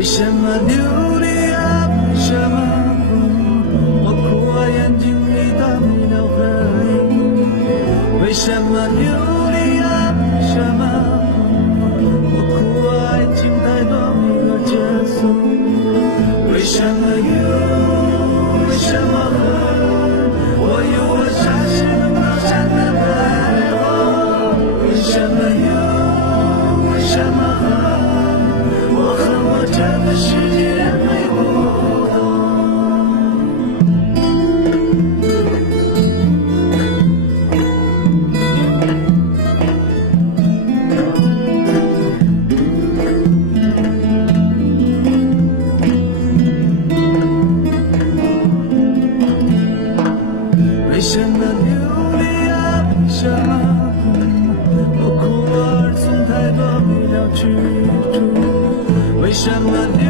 为什么流离啊？为什么哭？我哭啊，眼睛里的没了痕迹。为什么流离啊？为什么哭？我哭啊，爱情太多没有结束。为什么忧？为什么恨？我有我伤心到山的背后。为什么忧？为什么恨？我恨我这个世界人没不懂。为什么流离啊？为什么我哭我儿孙太多没了去处？为什么流